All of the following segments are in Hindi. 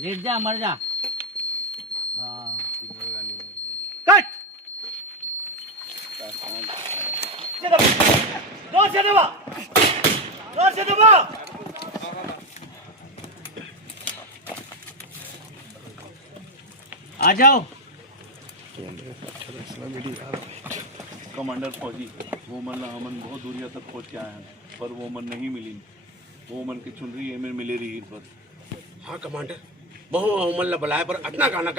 लेट जा मर जा। कट आ जाओ। कमांडर फौजी वो मन हमन बहुत दूरिया तक खोज के आए हैं पर वो मन नहीं मिली। वो मन की चुनरी एमें मिले रही पर। हाँ कमांडर बहु मन ला बुलाए पर अतना गाना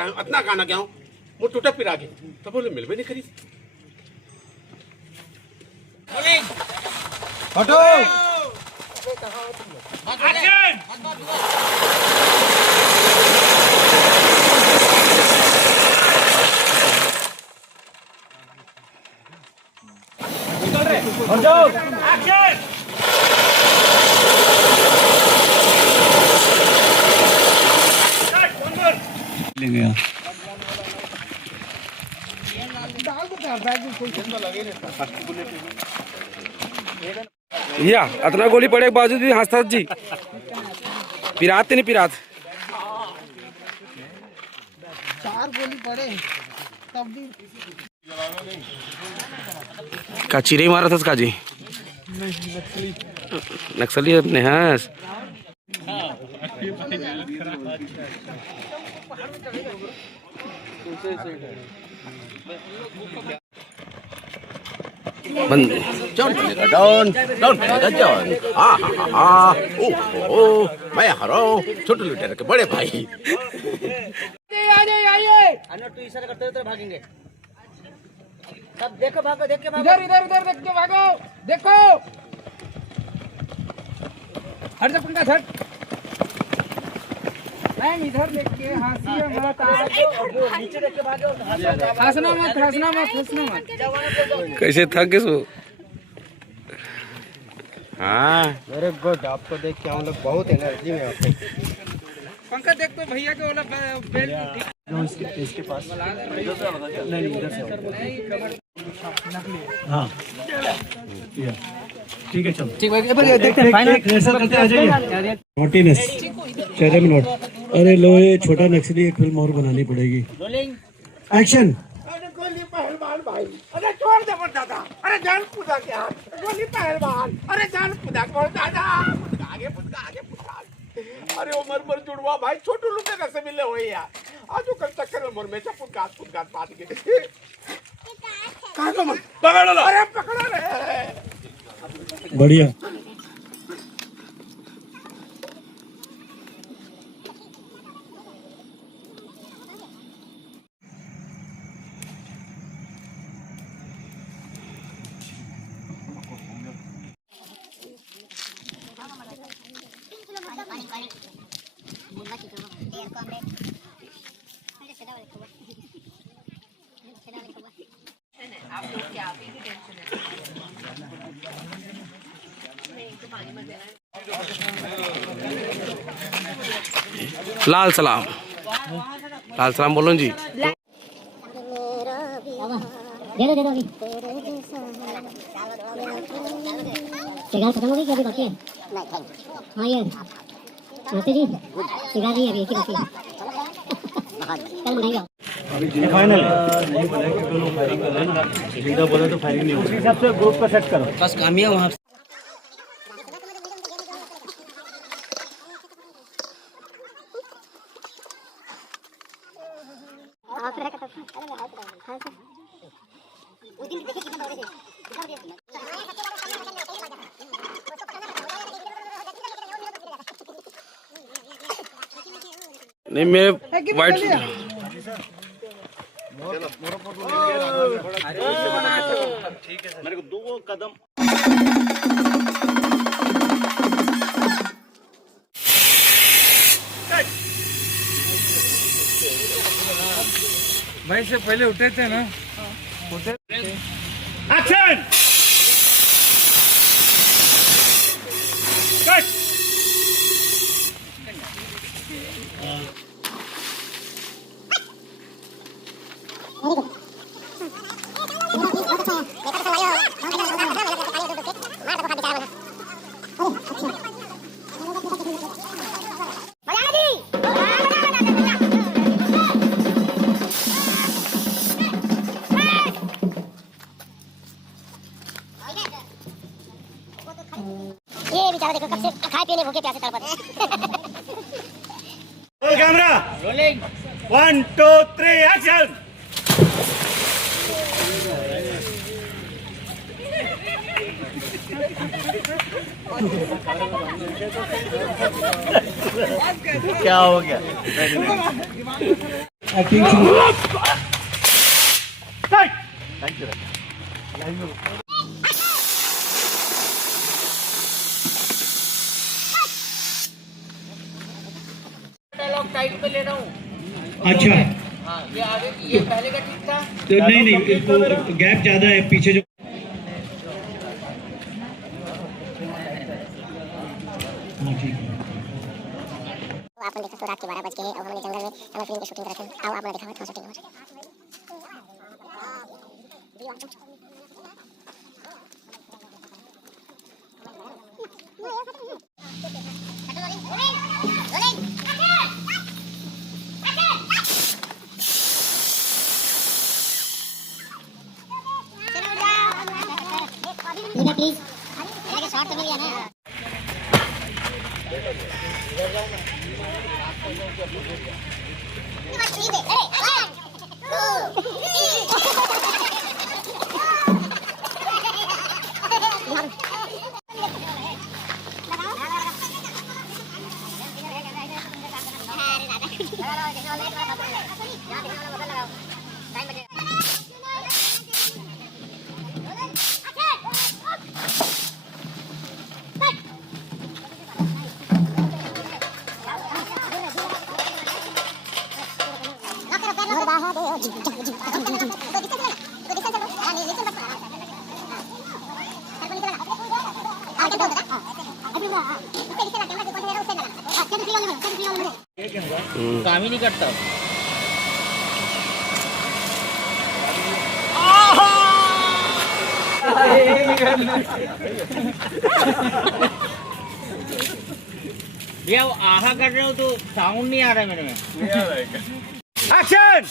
क्या हूँ वो टूटा फिर आगे तब बोले मिल भी नहीं करी। हटो और जाओ। ले गया। या अतना गोली पड़े के बावजूद भी हंसता जी पिरात नहीं पिरात। 4 गोली पड़े तब भी का चिरे मारा था उसका जी नक्सली अपने हंस। बंद डाउन डाउन डाउन हाँ हाँ हाँ ओ मैं हरो छोटे लुटेरे के बड़े भाई। अनु तू इशारा करते हुए भागेंगे। सब देखो भागो देख के भागो। इधर इधर इधर देख के भागो देखो। हट जा पंकज हट। नहीं इधर देख के हंसिए मत। नीचे देख के भागो। हंसना मत हंसना मत हंसना मत। कैसे थक गए सो। हाँ वेरी गुड। आपको देख के हम लोग बहुत एनर्जी में होते हैं। पंकज देख तो भैया के वाला बेल्ट इसके पास हाँ ठीक है चलो ठीक है देखते हैं फाइनल रिहर्सल करते आ जाइए। नोटिनेस 14 मिनट। अरे लो ये छोटा नक्सली एक फिल्म और बनानी पड़ेगी। एक्शन। अरे गोली पहलवान भाई अरे छोड़ दे मत दादा। अरे जान कूदा क्या गोली पहलवान अरे जान कूदा कौन दादा आगे आगे अरे वो मर जुड़वा भाई छोटू लोग कैसे मिले हुए यार आज कल चक्कर में मोर में फुटकात बात के कहां का मन पकड़ लो। अरे पकड़ ले बढ़िया। लाल सलाम बोलो जी। दे दो अभी सिगार खत्म हो गई क्या अभी बाकी है? हाँ ये नमस्ते जी सिगार नहीं अभी एक ही बाकी है। कल मनाएगा फाइनल नहीं बोला कि दोनों फायरिंग कर रहे हैं ना। सीधा बोला तो फायरिंग नहीं होगी। उस हिसाब से ग्रुप का सेट करो। बस काम ही है वहाँ। नहीं मैं वाइट मेरे को 2 कदम भाई से पहले उठे थे ना उठे। एक्शन कट बेचारा देखो कब से खाए पीने भूखे प्यासे तड़प रहे हैं। कैमरा रोलिंग 1 2 3 एक्शन क्या हो गया? एक्टिंग डायलॉग टाइट पे ले रहा हूँ। अच्छा हाँ ये आगे ये पहले का ठीक था। तो नहीं इसको गैप ज्यादा है पीछे जो ठीक है आपने देखा तो रात के 12 बज गए और हमने जंगल में हमें फिल्म की शूटिंग कर रहे थे। आओ आपने देखा था शूटिंग हमारी। प्लीज मेरे शॉट तो मिल गया ना। काम ही नहीं करता। भैया वो आहा कर रहे हो तो साउंड नहीं आ रहा है मेरे में। एक्शन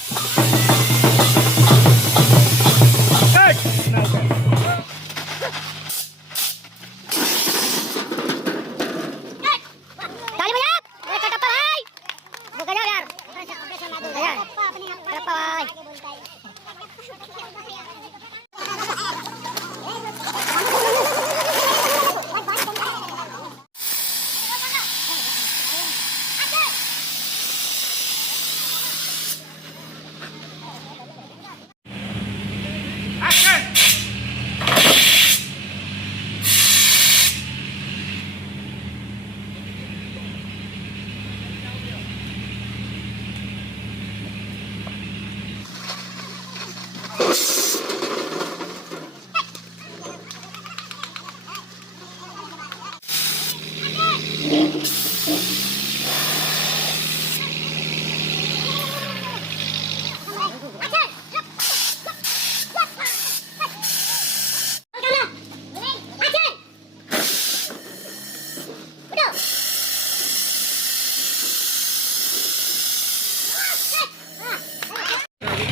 ताली बजा अरे कटप्पा भाई वो गया यार कटप्पा भाई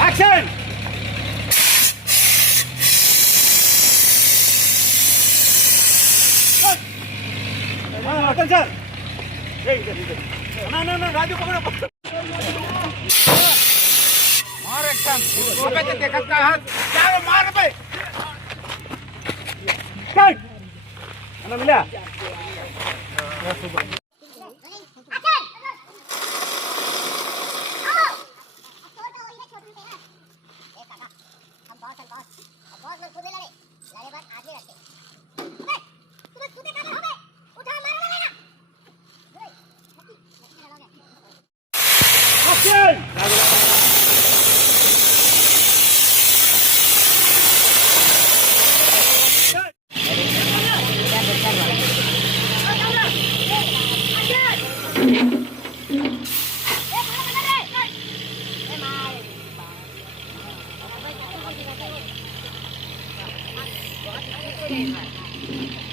एक्शन अटल सर ना राजू पकड़ो मार एकदम अबे तो देखत का हाथ क्या मार बे कट मिला Thank you.